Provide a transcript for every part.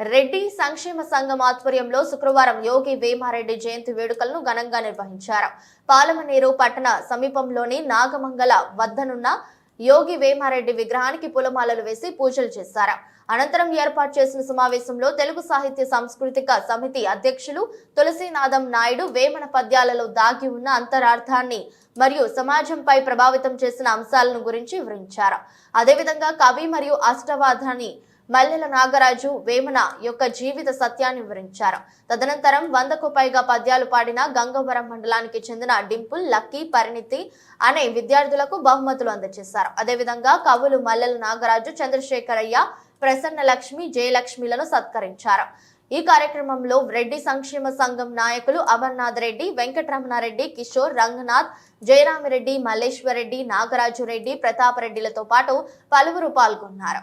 రెడ్డి సంక్షేమ సంఘం ఆధ్వర్యంలో శుక్రవారం యోగి వేమారెడ్డి జయంతి వేడుకలను ఘనంగా నిర్వహించారు. పాలమనేరు పట్టణ సమీపంలోని నాగమంగళ వద్దనున్న యోగి వేమారెడ్డి విగ్రహానికి పూలమాలలు వేసి పూజలు చేశారు. అనంతరం ఏర్పాటు చేసిన సమావేశంలో తెలుగు సాహిత్య సాంస్కృతిక సమితి అధ్యక్షులు తులసీనాథం నాయుడు వేమన పద్యాలలో దాగి ఉన్న అంతరార్థాన్ని మరియు సమాజంపై ప్రభావితం చేసిన అంశాలను గురించి వివరించారు. అదేవిధంగా కవి మరియు అష్టవాదాన్ని మల్లెల నాగరాజు వేమన యొక్క జీవిత సత్యాన్ని వివరించారు. తదనంతరం వందకు పైగా పద్యాలు పాడిన గంగవరం మండలానికి చెందిన డింపుల్ లక్కీ పరిణితి అనే విద్యార్థులకు బహుమతులు అందజేశారు. అదేవిధంగా కవులు మల్లెల నాగరాజు చంద్రశేఖరయ్య ప్రసన్న లక్ష్మి జయలక్ష్మిలను సత్కరించారు. ఈ కార్యక్రమంలో రెడ్డి సంక్షేమ సంఘం నాయకులు అమర్నాథ్ రెడ్డి వెంకటరమణారెడ్డి కిషోర్ రంగనాథ్ జయరామిరెడ్డి మల్లేశ్వరరెడ్డి నాగరాజు రెడ్డి ప్రతాప్ రెడ్డిలతో పాటు పలువురు పాల్గొన్నారు.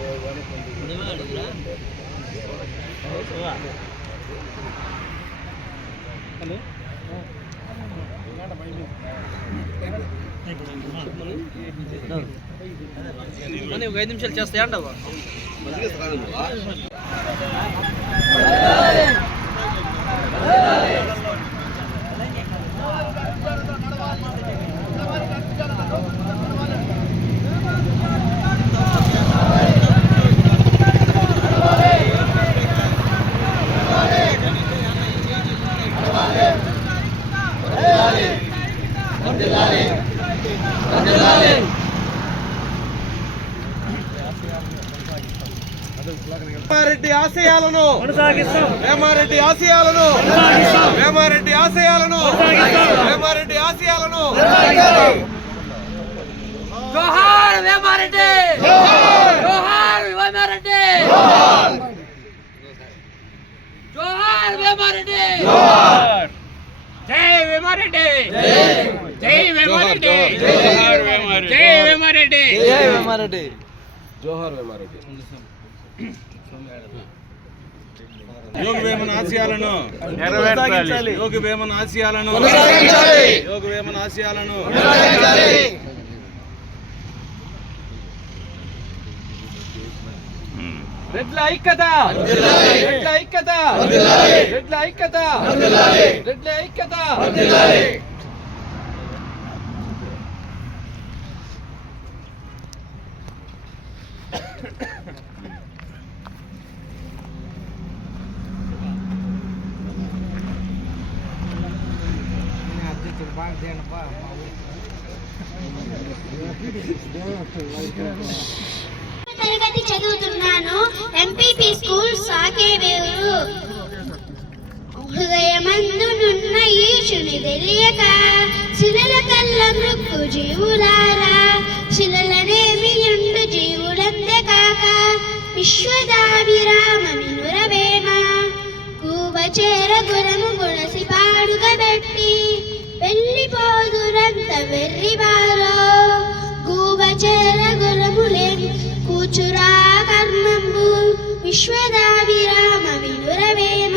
నిలబడుకోండి మన ఒక ఐదు నిమిషాలు చేస్తాయా అంటావా? వేమారెడ్డి ఆశయాలను వేమారెడ్డి ఆశయాలను. వేమారెడ్డి ఆశయాలను. వేమారెడ్డి ఆశయాలను. జోహార్ వేమారెడ్డి జోహార్. వేమారెడ్డి జోహార్. వేమారెడ్డి జై వేమారెడ్డి జై. వేమారెడ్డి జై వేమారెడ్డి వేమారెడ్డి జోహార్ వేమారెడ్డి యోగి వేమన ఆశయాలను నెరవేర్చాలి. యోగి వేమన ఆశయాలను యోగి వేమన ఆశయాలను రెడ్ల ఐక్యత. రెడ్ల ఐక్యత. రెడ్ల ఐక్యత. రెడ్ల ఐక్యత. తరగతి చదువుతున్నాను ఎంపీపీ స్కూల్ సాకేవేరు. హృదయమందునున్న ఈశుని తెలియక శిలల కళ్ళ మృక్కు జీవులారా. శిలలనేమి ఎండు జీవులందే కాక విశ్వదాభిరామ వినురవేమ కూబచేర గురము గుణసి పాడుగబెట్టి వెళ్ళిపోదురంత వెర్రివారో. గూబచేర గురములేని కూచురా కర్మంబు. విశ్వదాభిరామ వినురవేమ.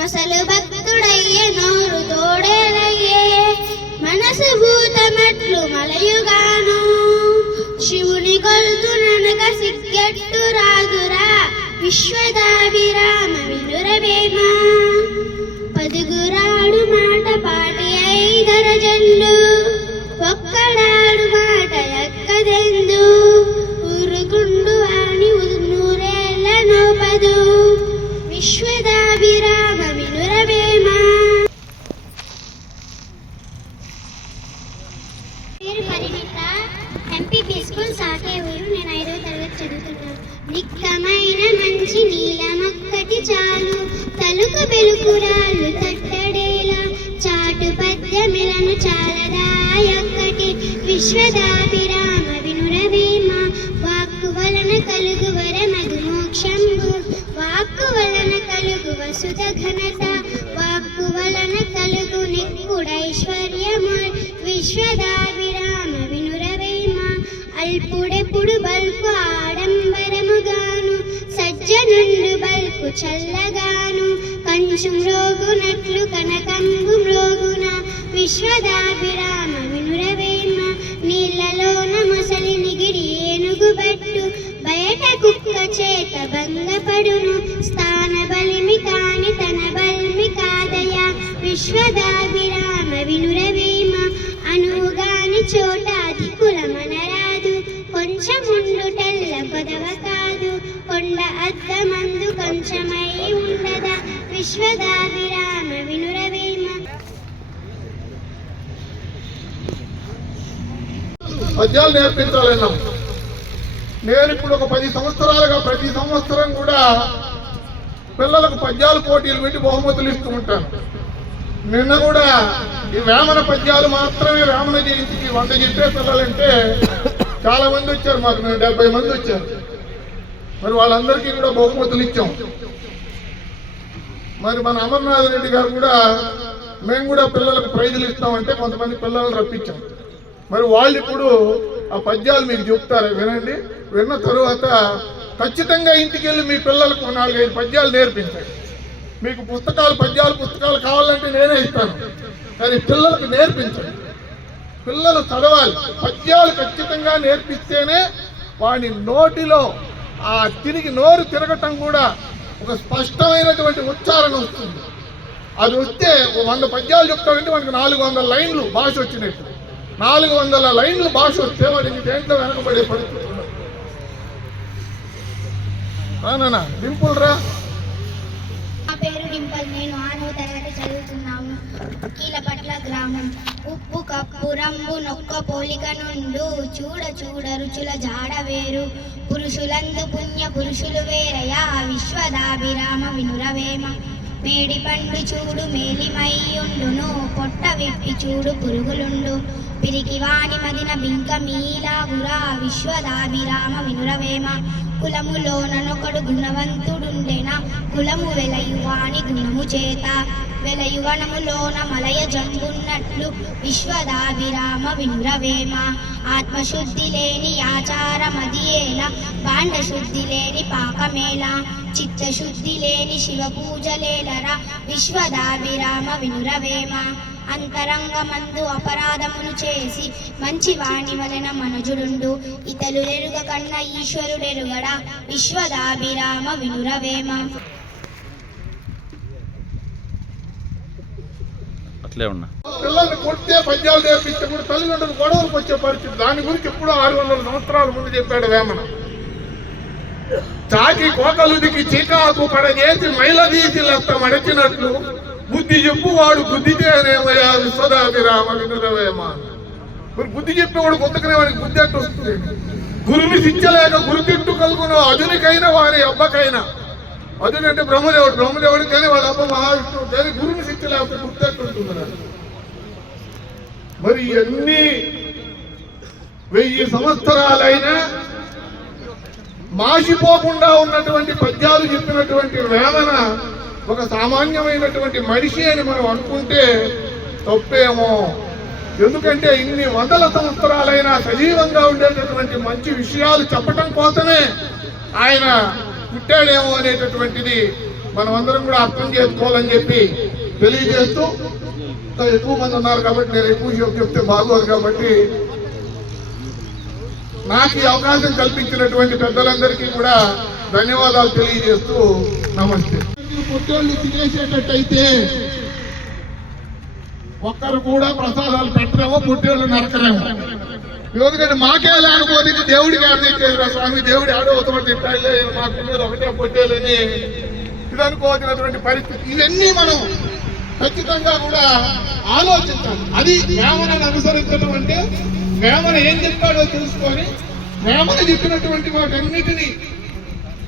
నొసలు భక్తుడయ్యే నోరు తోడేలయ్యే మనసు భూతమట్లు మలయుగాను. శివుని గొల్తుననగ సిగ్గెట్టు రాదురా. విశ్వదాభిరామ వినురవేమ. పదుగురా ఐదర జల్లు ఒక్కడాడు మాట ఎక్కదెందు ఊరుకుండు అని నూరేళ్ళ నోపదు విశ్వదాభిరామ వినురవేమ పేరు పరిమిత ఎంపీపీ స్కూల్ సాకే ఊరు. నేను ఐదో తరగతి చదువుతున్నాను. నిక్కమైన మంచి నీలమొక్కటి చాలు. తలుకు వెలుగు తట్టు పద్యమిలను చాలదాయొక్కటి విశ్వదాభిరామ వినురవేమ వాక్కు వలన కలుగు వరమగు మోక్షంబు వాక్కు వలన కలుగు వసుధ ఘనత వాక్కు వలన కలుగు నిక్కుడైశ్వర్యము విశ్వదాభిరామ వినురవేమ అల్పుడెప్పుడు బల్కు ఆడంబరముగాను. సజ్జనుండు బల్కు చల్లగాను. కంచు మ్రోగునట్లు కనకంబు మ్రోగున విశ్వదాభిరామ వినురవేమ నీళ్ళలోన మొసలి నిగిడి ఏనుగు బట్టి. నేర్పించాలన్నాం. నేను ఇప్పుడు ఒక పది సంవత్సరాలుగా ప్రతి సంవత్సరం కూడా పిల్లలకు పద్యాలు పోటీలు పెట్టి బహుమతులు ఇస్తూ ఉంటాను. నిన్న కూడా ఈ వేమన పద్యాలు మాత్రమే వేమన జయంతికి వంద చెప్పే పిల్లలంటే చాలా మంది వచ్చారు మాకు మేము డెబ్బై మంది వచ్చారు. మరి వాళ్ళందరికీ కూడా బహుమతులు ఇచ్చాం. మరి మన అమర్నాథ్ రెడ్డి గారు కూడా మేము కూడా పిల్లలకు ప్రైజులు ఇస్తామంటే కొంతమంది పిల్లలను రప్పించాం. మరి వాళ్ళు ఇప్పుడు ఆ పద్యాలు మీకు చెప్తారు వినండి. విన్న తరువాత ఖచ్చితంగా ఇంటికి వెళ్ళి మీ పిల్లలకు నాలుగైదు పద్యాలు నేర్పించండి. మీకు పుస్తకాలు పద్యాలు పుస్తకాలు కావాలంటే నేనే ఇస్తాను. కానీ పిల్లలకు నేర్పించండి. పిల్లలు చదవాలి. పద్యాలు ఖచ్చితంగా నేర్పిస్తేనే వాడి నోటిలో ఆ తిరిగి నోరు తిరగటం కూడా ఒక స్పష్టమైనటువంటి ఉచ్చారణ వస్తుంది. అది వస్తే వంద పద్యాలు చెప్తాడంటే మనకు నాలుగు వందల లైన్లు భాష వచ్చినట్టు. నాలుగు వందల లైన్లు భాష వస్తే వాడికి దేంట్లో వెనకబడే పరిస్థితి రానా డింపుల్ రా నా పేరు డింపల్. నేను ఆరవ తరగతి చదువుతున్నాము కీలపట్ల గ్రామం. ఉప్పు కప్పు రంగు నొక్క పోలిక నుండు చూడ చూడ రుచుల జాడ వేరు. పురుషులందు పుణ్య పురుషులు వేరయా విశ్వదాభిరామ వినురవేమ. మేడి పండు చూడు మేలిమయ్యుండును. పొట్ట విప్పి చూడు పురుగులుండు. పిరికి వాణి మదిన బింక మీలాగురా విశ్వదాభిరామ వినురవేమ. కులములోననొకడు గుణవంతుడుండెన. కులము వెలయువాని గుణము చేత. వెలయువనములోన మలయ జంగున్నట్లు విశ్వదాభిరామ వినురవేమ ఆత్మశుద్ధి లేని ఆచారమదియేల బాండశుద్ధి లేని పాకమేల చిత్తశుద్ధి లేని శివ పూజలేలరా విశ్వదాభిరామ వినురవేమ అంతరంగమందు అపరాధమును చేసి మంచి వాణి వలన మనుజుడుండు. ఇతరులెరుగ కన్న ఈశ్వరుడెరుగడా విశ్వదాభిరామ వినురవేమ అట్లే ఉన్నా. పిల్లల్ని కొడితే పద్యాలు చేపించే కూడా తల్లిదండ్రులు గొడవలకు వచ్చే పరిస్థితి. దాని గురించి ఎప్పుడో ఆరు వందల సంవత్సరాల ముందు చెప్పాడు వేమన. చాకి కోకలుదికి చీకాకు పడగేసి మైలదీసి లెత్త మడచినట్లు బుద్ధి చెప్పు వాడు బుద్ధితేనేమయ్యా విశ్వదాభిరామ వినురవేమ మరి బుద్ధి చెప్పేవాడు కొత్తకనే వాడికి బుద్ధి అట్టు వస్తుంది గురుని శిక్షలేక గురు తిట్టు కలుగును అదునికైనా వారి అబ్బకైనా. అదేంటంటే బ్రహ్మదేవుడు బ్రహ్మదేవుడు కానీ వాళ్ళ అబ్బ మహావిష్ణువు కానీ గురువు శక్తి లేకపోతే గుర్తు మరి ఎన్ని వెయ్యి సంవత్సరాలైనా మాసిపోకుండా ఉన్నటువంటి పద్యాలు చెప్పినటువంటి వేదన ఒక సామాన్యమైనటువంటి మనిషి అని మనం అనుకుంటే తప్పేమో. ఎందుకంటే ఇన్ని వందల సంవత్సరాలైనా సజీవంగా ఉండేటటువంటి మంచి విషయాలు చెప్పటం కోసమే ఆయన పుట్టాడేమో అనేటటువంటిది మనమందరం కూడా అర్థం చేసుకోవాలని చెప్పి తెలియజేస్తూ ఎక్కువ మంది ఉన్నారు కాబట్టి నేను ఎక్కువ చెప్తే బాగోదు కాబట్టి నాకు ఈ అవకాశం కల్పించినటువంటి పెద్దలందరికీ కూడా ధన్యవాదాలు తెలియజేస్తూ నమస్తే. పుట్టోళ్ళు తినేసేటట్టయితే ఒక్కరు కూడా ప్రసాదాలు పెట్టరేమో పుట్టేళ్ళు నరకరేమో. ఎందుకంటే మాకే లేకపోతే ఇది దేవుడికి ఆడదిచ్చేదిరా స్వామి? దేవుడి ఆడవుతామో తిట్టాలే మాకు ఒకటే పొట్టేలని. ఇది అనుకోవాల్సినటువంటి పరిస్థితి. ఇవన్నీ మనం ఖచ్చితంగా కూడా ఆలోచించాలి. అది వేమనని అనుసరించడం అంటే వేమన ఏం చెప్పాడో తెలుసుకొని వేమన చెప్పినటువంటి వాటన్నిటిని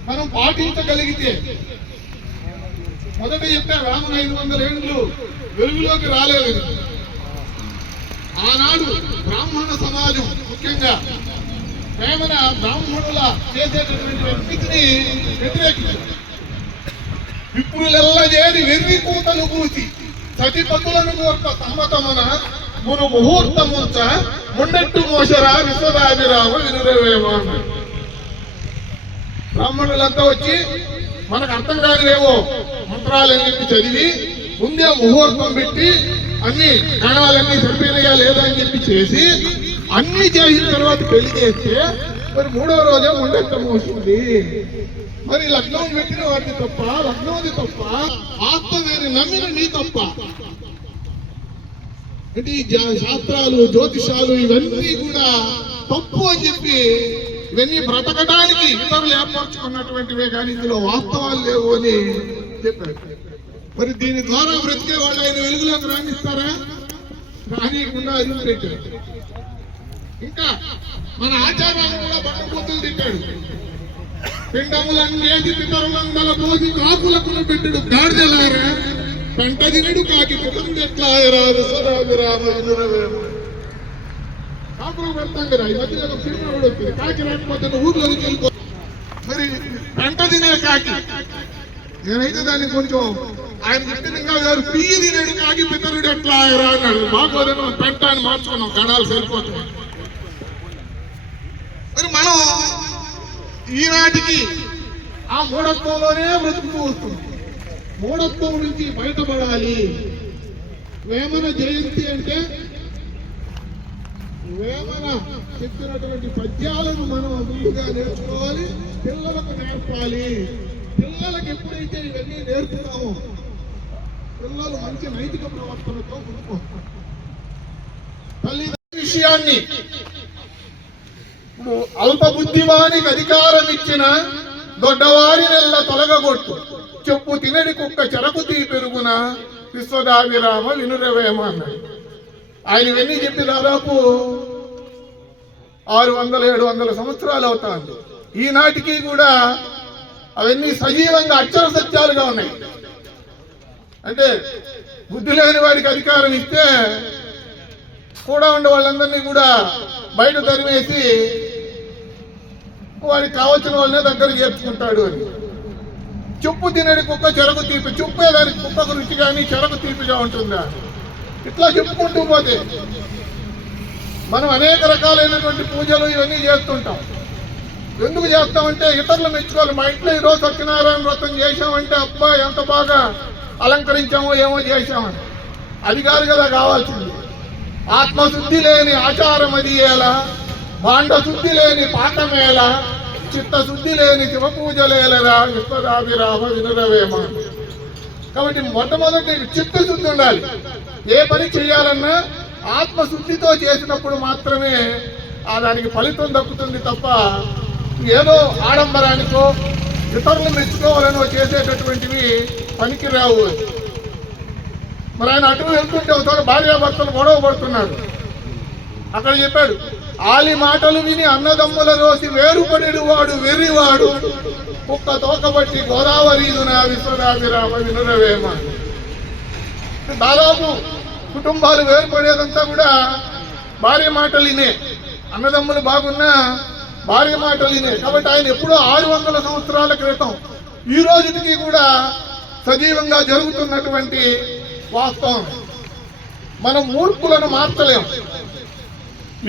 మనం పాటించగలిగితే మొదట చెప్పిన రాముడు ఐదు వందల ఏళ్ళు వెలుగులోకి రాలేదు. ఆనాడు బ్రాహ్మణ సమాజం ముఖ్యంగా ప్రేమన బ్రాహ్మణుల చేసేటటువంటి అన్నిటిని వ్యతిరేకించారు విప్రులెల్ల చేరి వెర్రి కూతలు కూసి సతిపతులను కోర్ప సమ్మతమున మును ముహూర్తముంచ ముండట్టు మోసరా విశ్వదాభిరామ వినురవేమ బ్రాహ్మణులంతా వచ్చి మనకు అర్థం కానివేవో మంత్రాలని చెప్పి చదివి ముందే ముహూర్తం పెట్టి అన్ని కణాలన్నీ సరిపోయినాయా లేదా అని చెప్పి చేసి అన్ని చేసిన తర్వాత పెళ్ళి చేస్తే మరి మూడో రోజే ఉండటం వస్తుంది మరి లగ్నం పెట్టిన వాడిని తప్ప లగ్నంది తప్ప ఆత్మ ఆత్మవేని నమ్మిన నీ తప్ప. అంటే ఈ శాస్త్రాలు జ్యోతిషాలు ఇవన్నీ కూడా తప్పు అని చెప్పి ఇవన్నీ బ్రతకడానికి ఇతరులు ఏర్పరచుకున్నటువంటివే కానీ ఇందులో వాస్తవాలు లేవు అని చెప్పారు. మరి దీని ద్వారా బ్రతికే వాళ్ళు ఆయన వెలుగులోకి రాణిస్తారా? రానియకుండా అదుపు పెట్టాడు ఇంకా మన ఆచారాలు కూడా బట్టబూతులు తిట్టాడు. పిండములన్నీ ఏది పితరులందల పోసి కాకులకు పెట్టడు గాడిదలారా? పంట తినడు కాకి పితరుడు ఎట్లా రాదు సదావి రామ కాకులు పెడతాం కదా ఈ మధ్య ఒక సినిమా కూడా వచ్చింది. కాకి రాకపోతే నువ్వు ఊర్లోకి వెళ్ళిపో. మరి పంట తినే కాకి నేనైతే దాన్ని కొంచెం ఆయన చెప్పిన ఇంకా వేరు పియ్యి తినేడు కాకి పితరుడు ఎట్లా రా అన్నాడు. బాగోదేమో పెంట అని మార్చుకున్నాం. గడాలు సరిపోతున్నాయి మరి మనం ఈనాటికి ఆ మూఢత్వంలోనే బ్రతుకుతూ వస్తుంది మూఢత్వం నుంచి బయటపడాలి. వేమన జయంతి అంటే వేమన చెప్పినటువంటి పద్యాలను మనం ముందుగా నేర్చుకోవాలి పిల్లలకు నేర్పాలి. పిల్లలకి ఎప్పుడైతే ఇవన్నీ నేర్పుతామో పిల్లలు మంచి నైతిక ప్రవర్తనతో ముందుకు తల్లి విషయాన్ని ఇప్పుడు అల్ప బుద్ధివానికి అధికారం ఇచ్చిన దొడ్డవారి నెల్ల తొలగగొట్టు. చెప్పు తినడి కుక్క చెరకు తీ పెరుగున విశ్వదాభిరామ వినురవేమ అన్నాడు ఆయన ఇవన్నీ చెప్పి దాదాపు ఆరు వందల ఏడు వందల సంవత్సరాలు అవుతాంది. ఈనాటికి కూడా అవన్నీ సజీవంగా అక్షర సత్యాలుగా ఉన్నాయి. అంటే బుద్ధి లేని వాడికి అధికారం ఇస్తే కూడా ఉండే వాళ్ళందరినీ కూడా బయట తరిమేసి వాడికి కావలసిన వాళ్ళనే దగ్గర చేర్చుకుంటాడు అని. చెప్పు తినడి కుక్క చెరకు తీపి చుప్పే దానికి కుక్కకు రుచి కానీ చెరకు తీపిగా ఉంటుందా? ఇట్లా చెప్పుకుంటూ పోతే మనం అనేక రకాలైనటువంటి పూజలు ఇవన్నీ చేస్తుంటాం. ఎందుకు చేస్తామంటే ఇతరులు మెచ్చుకోవాలి మా ఇంట్లో ఈరోజు సత్యనారాయణ వ్రతం చేసామంటే అబ్బా ఎంత బాగా అలంకరించామో ఏమో చేసామని అది కాదు కదా కావాల్సింది. ఆత్మశుద్ధి లేని ఆచారం అది ఎలా? భాండ శుద్ధి లేని పాఠమేల చిత్తశుద్ధి లేని శివ పూజలేలరా విశ్వదాభిరామ వినురవేమ. కాబట్టి మొట్టమొదటి చిత్తశుద్ధి ఉండాలి. ఏ పని చేయాలన్నా ఆత్మశుద్ధితో చేసినప్పుడు మాత్రమే ఆ దానికి ఫలితం దక్కుతుంది తప్ప ఏదో ఆడంబరానికో ఇతరులు మెచ్చుకోవాలనో చేసేటటువంటివి పనికిరావు. మరి ఆయన అటు వెళ్తుంటే ఒకసారి భార్యాభర్తలు గొడవ పడుతున్నాడు అక్కడ చెప్పాడు ఆలి మాటలు విని అన్నదమ్ముల రోసి వేరుపడేడు వాడు వెర్రివాడు. కుక్క తోకబట్టి గోదావరి నా విశ్వదాభిరామ వినురవేమ. దాదాపు కుటుంబాలు వేరుపడేదంతా కూడా భార్య మాటలు వినే అన్నదమ్ములు బాగున్నా భార్య మాటలు వినే కాబట్టి ఆయన ఎప్పుడో ఆరు వందల సంవత్సరాల క్రితం ఈ రోజుకి కూడా సజీవంగా జరుగుతున్నటువంటి వాస్తవం. మనం మూర్ఖులను మార్చలేం.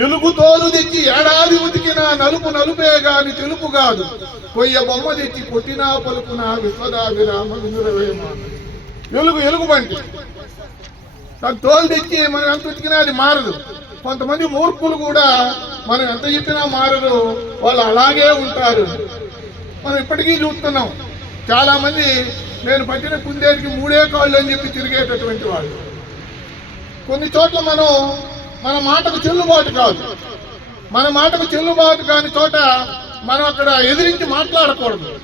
ఎలుగు తోలు తెచ్చి ఏడాది ఉతికిన నలుపు నలుపే గాని తెలుపు కాదు. కొయ్య బొమ్మ తెచ్చి కొట్టినా పలుకున విశ్వదాభిరామ వినురవేమ ఎలుగు ఎలుగు బంటి. తోలు తెచ్చి మనం ఎంత ఉతికినా అది మారదు. కొంతమంది మూర్ఖులు కూడా మనం ఎంత చెప్పినా మారరు వాళ్ళు అలాగే ఉంటారు. మనం ఇప్పటికీ చూస్తున్నాం. చాలామంది నేను పట్టిన కుందేటికి మూడే కాళ్ళు అని చెప్పి తిరిగేటటువంటి వాళ్ళు. కొన్ని చోట్ల మనం మన మాటకు చెల్లుబాటు కాదు. మన మాటకు చెల్లుబాటు కాని చోట మనం అక్కడ ఎదిరించి మాట్లాడకూడదు.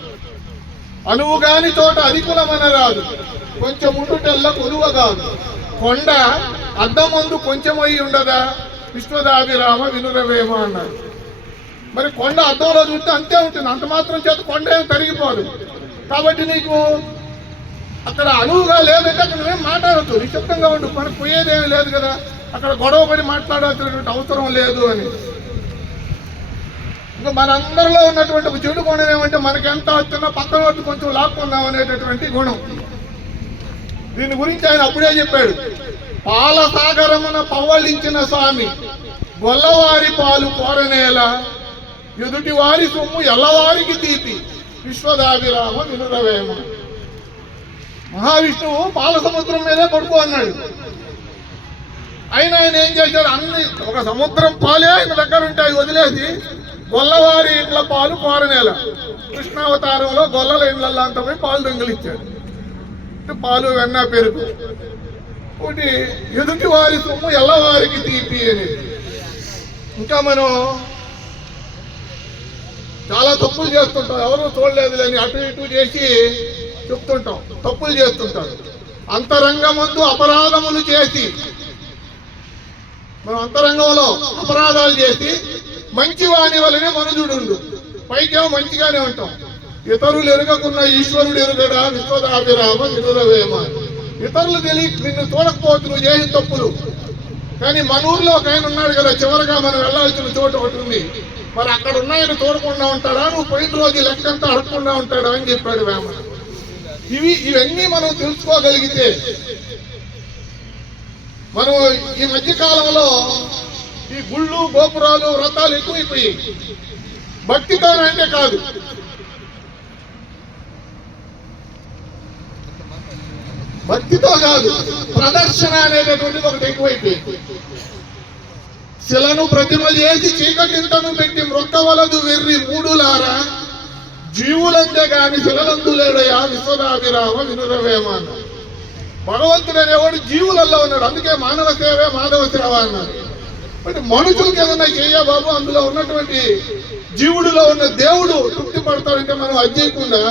అనువు కాని చోట అధికులమన రాదు కొంచెం ఉండుటల్లా కొలువ కాదు. కొండ అద్దం ముందు కొంచెం అయి ఉండదా? విశ్వదాభిరామ వినురవేమ అన్నారు మరి కొండ అద్దంలో చూస్తే అంతే ఉంటుంది. అంత మాత్రం చేత కొండ ఏం కరిగిపోదు కాబట్టి నీకు అక్కడ అనువుగా లేదంటే అక్కడ మేము మాట్లాడద్దు. నిశ్శబ్దంగా ఉండు. మనకు పోయేదేమీ లేదు కదా. అక్కడ గొడవ పడి మాట్లాడాల్సినటువంటి అవసరం లేదు అని. ఇంకా మనందరిలో ఉన్నటువంటి ఒక చెడు గుణం ఏమంటే మనకి ఎంత వచ్చినా పక్కన వచ్చి కొంచెం లాక్కుందాం అనేటటువంటి గుణం. దీని గురించి ఆయన అప్పుడే చెప్పాడు. పాలసాగరమున పవ్వళించిన స్వామి గొల్లవారి పాలు కోరనేల ఎదుటి వారి సొమ్ము ఎల్లవారికి తీపి. విశ్వదాభిరామ వినురవేమ. మహావిష్ణువు పాల సముద్రం మీదే పడుకో అన్నాడు. అయినా ఆయన ఏం చేశాడు? అన్ని ఒక సముద్రం పాలే ఆయన దగ్గర ఉంటాయి వదిలేసి గొల్లవారి ఇండ్ల పాలు కోరనేల. కృష్ణావతారంలో గొల్లల ఇండ్లలో అంత పోయి పాలు దొంగిలిచ్చాడు. పాలు వెన్న పెరుగు. ఒకటి ఎదుటి వారి సొమ్ము ఎల్లవారికి తీపి అని ఇంకా మనం చాలా తప్పులు చేస్తుంటాం. ఎవరు చూడలేదు అని అటు ఇటు చేసి చెప్తుంటాం. తప్పులు చేస్తుంటారు. అంతరంగమందు అపరాధములు చేసి మనం అంతరంగంలో అపరాధాలు చేసి మంచి వాని వలనే మనుజుడు పైకేమో మంచిగానే ఉంటాం. ఇతరులు ఎరగకున్న ఈశ్వరుడు ఎరగడా? విశ్వదాభిరామ వినురవేమ ఇతరులు తెలియ నిన్ను చూడకపోవచ్చు నువ్వు చేసిన తప్పులు. కానీ మన ఊర్లో ఒక ఆయన ఉన్నాడు కదా చివరిగా మనం వెళ్ళాల్సిన చోటు ఒకటి ఉంది. మరి అక్కడ ఉన్నాయని చూడకుండా ఉంటాడా? నువ్వు పోయిన రోజు లెక్కంతా అడగకుండా ఉంటాడా? అని చెప్పాడు వేమ. ఇవి ఇవన్నీ మనం తెలుసుకోగలిగితే మనం ఈ మధ్య కాలంలో ఈ గుళ్ళు గోపురాలు వ్రతాలు ఎక్కువైపోయాయి. భక్తితోనంటే కాదు. భక్తితో కాదు ప్రదర్శన అనేటటువంటిది ఒకటి ఎక్కువైపోయింది శిలను ప్రతిమ చేసి చీకటింతను పెట్టి మృక్కవలదు వెర్రి మూడులారా జీవులంతే కాని శిలలందు లేడయా విశ్వదాభిరామ వినురవేమ అన్నాడు. భగవంతుడు అనేవాడు జీవులలో ఉన్నాడు అందుకే మానవ సేవే మాధవ సేవ అన్నారు అంటే మనుషులకి ఏదైనా చెయ్య బాబు అందులో ఉన్నటువంటి జీవుడిలో ఉన్న దేవుడు తృప్తి పడతాడంటే మనం అది చేయకుండా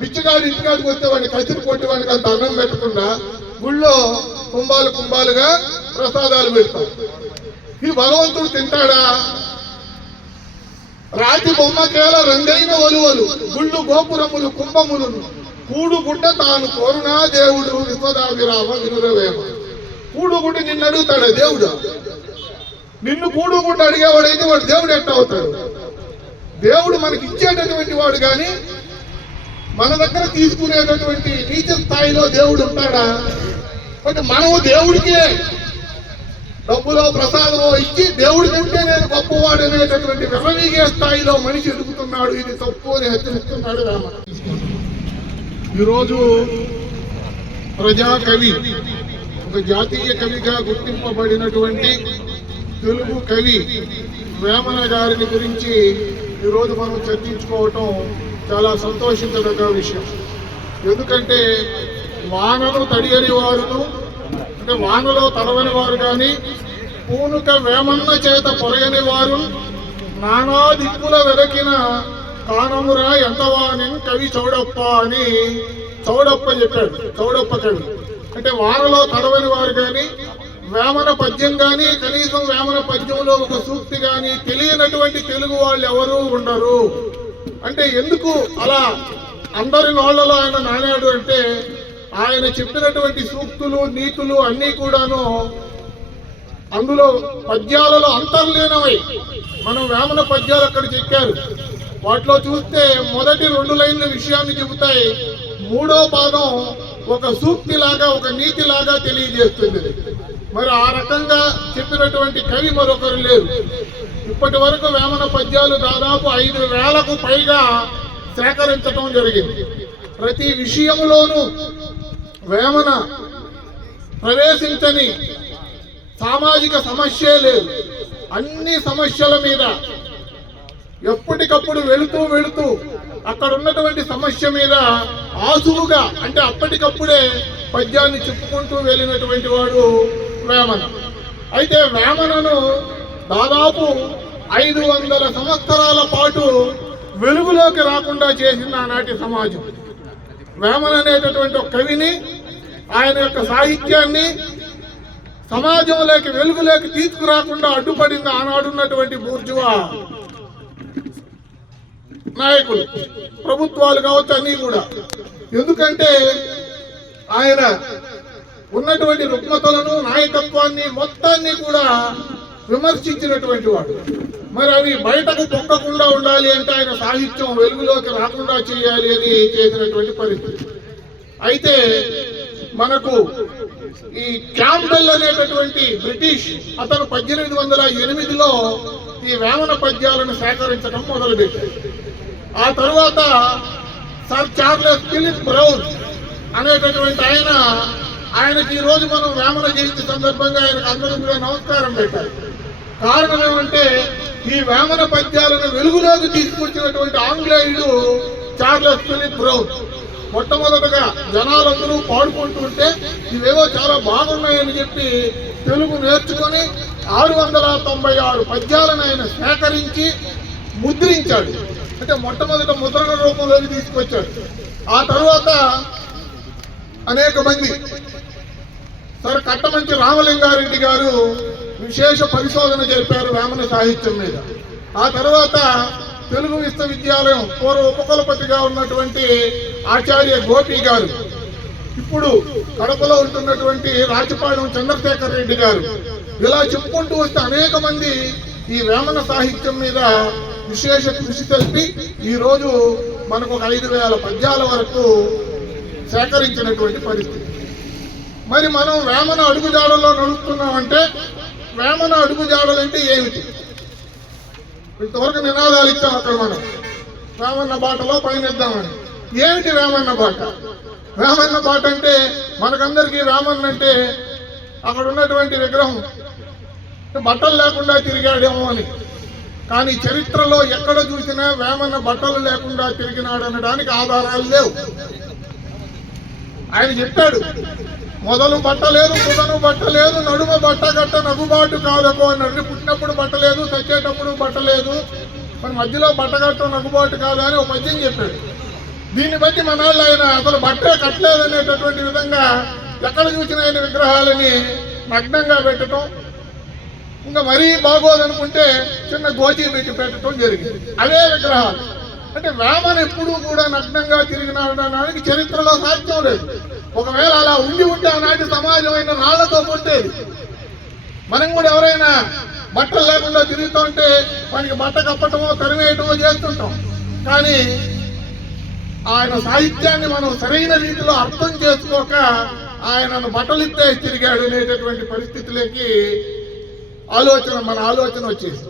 బిచ్చగాడు ఇంటికాడికి వస్తే వాడిని కసిరి కొట్టి వాడికి అంత అన్నం పెట్టకుండా గుళ్ళో కుంభాలు కుంభాలుగా ప్రసాదాలు పెడతాం. ఈ భగవంతుడు తింటాడా? రాతి బొమ్మకేల రెండైన ఒలువలు గుళ్ళు గోపురములు కుంభములు కూడు గుడ్డ తాను కోరునా దేవుడు విశ్వదాభిరామ వినురవేమ. కూడు గుడ్డ నిన్ను అడుగుతాడా దేవుడు? నిన్ను కూడు గుడ్డ అడిగేవాడైతే వాడు దేవుడు ఎట్ట అవుతాడు? దేవుడు మనకి ఇచ్చేటటువంటి వాడు కానీ మన దగ్గర తీసుకునేటటువంటి నీచ స్థాయిలో దేవుడు ఉంటాడా? అంటే మనము దేవుడికే డబ్బులో ప్రసాదమో ఇచ్చి దేవుడికి ఉంటే నేను గొప్పవాడు అనేటటువంటి స్థాయిలో మనిషి ఎదుగుతున్నాడు. ఇది తప్పు అని హెచ్చరిస్తున్నాడు రామ. ఈరోజు ప్రజా కవి ఒక జాతీయ కవిగా గుర్తింపబడినటువంటి తెలుగు కవి వేమన గారిని గురించి ఈరోజు మనం చర్చించుకోవటం చాలా సంతోషించదగ్గ విషయం. ఎందుకంటే వానలు తడియని వారును అంటే వానలో తడవని వారు కానీ పూనుక వేమన్న చేత పొరయని వారు నానా దిక్కుల వెలకిన కానమురా ఎంతవాని కవి చౌడప్ప అని చౌడప్ప చెప్పాడు చౌడప్ప కవి. అంటే వానలో తడవని వారు కానీ వేమన పద్యం కానీ కనీసం వేమన పద్యంలో ఒక సూక్తి కానీ తెలియనటువంటి తెలుగు వాళ్ళు ఎవరూ ఉండరు. అంటే ఎందుకు అలా అందరి నోళ్ళలో ఆయన నానాడు అంటే ఆయన చెప్పినటువంటి సూక్తులు నీతులు అన్నీ కూడాను అందులో పద్యాలలో అంతర్లీనమై మనం వేమన పద్యాలు అక్కడ చెప్పారు. వాటిలో చూస్తే మొదటి రెండు లైన్ల విషయాన్ని చెబుతాయి. మూడో పాదం ఒక సూక్తి లాగా ఒక నీతి లాగా తెలియజేస్తుంది. మరి ఆ రకంగా చెప్పినటువంటి కవి మరొకరు లేరు. ఇప్పటి వరకు వేమన పద్యాలు దాదాపు ఐదు వేలకు పైగా సేకరించటం జరిగింది. ప్రతి విషయంలోనూ వేమన ప్రవేశించని సామాజిక సమస్యే లేదు. అన్ని సమస్యల మీద ఎప్పటికప్పుడు వెళుతూ వెళుతూ అక్కడ ఉన్నటువంటి సమస్య మీద ఆసువుగా అంటే అప్పటికప్పుడే పద్యాన్ని చెప్పుకుంటూ వెళ్ళినటువంటి వాడు వేమన అయితే వేమనను దాదాపు ఐదు వందల సంవత్సరాల పాటు వెలుగులోకి రాకుండా చేసింది ఆనాటి సమాజం. వేమన అనేటటువంటి ఒక కవిని ఆయన యొక్క సాహిత్యాన్ని సమాజంలోకి వెలుగులోకి తీసుకురాకుండా అడ్డుపడింది ఆనాడున్నటువంటి బూర్జువా నాయకులు. ప్రభుత్వాలు కావచ్చు అన్నీ కూడా. ఎందుకంటే ఆయన ఉన్నటువంటి రుగ్మతలను నాయకత్వాన్ని మొత్తాన్ని కూడా విమర్శించినటువంటి వాడు. మరి అవి బయటకు పొక్కకుండా ఉండాలి అంటే ఆయన సాహిత్యం వెలుగులోకి రాకుండా చేయాలి అని చేసినటువంటి పరిస్థితి. అయితే మనకు ఈ క్యాంబెల్ అనేటటువంటి బ్రిటిష్ అతను పద్దెనిమిది వందల ఎనిమిదిలో ఈ వేమన పద్యాలను సేకరించడం మొదలుపెట్టాడు. ఆ తరువాత సర్ చార్లెస్ ఫిలిప్ బ్రౌన్ అనేటటువంటి ఆయన ఆయనకి ఈ రోజు మనం వేమన జయంతి సందర్భంగా ఆయనకు అందరూ కూడా నమస్కారం పెట్టారు కారణం ఏమంటే ఈ వేమన పద్యాలను వెలుగులోకి తీసుకొచ్చినటువంటి ఆంగ్లేయుడు చార్లెస్ ఫిలిప్ బ్రౌన్. మొట్టమొదటగా జనాలందరూ పాడుకుంటుంటే ఇవేవో చాలా బాగున్నాయని చెప్పి తెలుగు నేర్చుకొని ఆరు వందల తొంభై ఆరు పద్యాలను ఆయన సేకరించి ముద్రించాడు. అంటే మొట్టమొదట ముద్రణ రూపంలోకి తీసుకొచ్చాడు. ఆ తర్వాత అనేక మంది సరే కట్టమంచి రామలింగారెడ్డి గారు విశేష పరిశోధన జరిపారు వేమన సాహిత్యం మీద. ఆ తర్వాత తెలుగు విశ్వవిద్యాలయం పూర్వ ఉపకులపతిగా ఉన్నటువంటి ఆచార్య గోపి గారు ఇప్పుడు కడపలో ఉంటున్నటువంటి రాజపాలెం చంద్రశేఖర్ రెడ్డి గారు ఇలా చెప్పుకుంటూ వస్తే అనేక మంది ఈ వేమన సాహిత్యం మీద విశేష కృషి తెలిపి ఈ రోజు మనకు ఒక ఐదు వేల పద్యాల వరకు సేకరించినటువంటి పరిస్థితి. మరి మనం వేమన అడుగుజాడల్లో నడుస్తున్నామంటే వేమన అడుగుజాడలు అంటే ఏమిటి? ఇంతవరకు నినాదాలు ఇచ్చాం అక్కడ మనం. వేమన్న బాటలో పయనిద్దామని ఏమిటి వేమన్న బాట? వేమన్న బాట అంటే మనకందరికీ వేమన్న అంటే అక్కడ ఉన్నటువంటి విగ్రహం. బట్టలు లేకుండా తిరిగాడేమో అని. కానీ చరిత్రలో ఎక్కడ చూసినా వేమన్న బట్టలు లేకుండా తిరిగినాడు అనడానికి ఆధారాలు లేవు. ఆయన చెప్పాడు మొదలు బట్టలేదు పుదను బట్టలేదు నడుమ బట్ట గట్ట నగుబాటు కాదకో అన్నాడు పుట్టినప్పుడు బట్టలేదు చచ్చేటప్పుడు బట్ట మరి మధ్యలో బట్టగట్ట నగుబాటు కాదు అని ఒక పద్యం చెప్పాడు. దీన్ని బట్టి మన ఆయన అసలు బట్టే కట్టలేదు అనేటటువంటి విధంగా ఎక్కడ చూసిన ఆయన విగ్రహాలని నగ్నంగా పెట్టడం ఇంకా మరీ బాగోదనుకుంటే చిన్న గోచీ పెట్టి పెట్టడం జరిగింది. అదే విగ్రహాలు. అంటే వేమన్ ఎప్పుడూ కూడా నగ్నంగా తిరిగినాడనడానికి చరిత్రలో సాధ్యం లేదు. ఒకవేళ అలా ఉండి ఉంటే ఆనాటి సమాజం అయిన రాళ్ళతో కొట్టేది మనం కూడా ఎవరైనా బట్టలు లేకుండా తిరుగుతుంటే మనకి బట్ట కప్పటమో తరివేయటమో చేస్తుంటాం. కానీ ఆయన సాహిత్యాన్ని మనం సరైన రీతిలో అర్థం చేసుకోక ఆయనను బట్టలు ఇస్తే తిరిగాడు అనేటటువంటి పరిస్థితులకి ఆలోచన మన ఆలోచన వచ్చేసి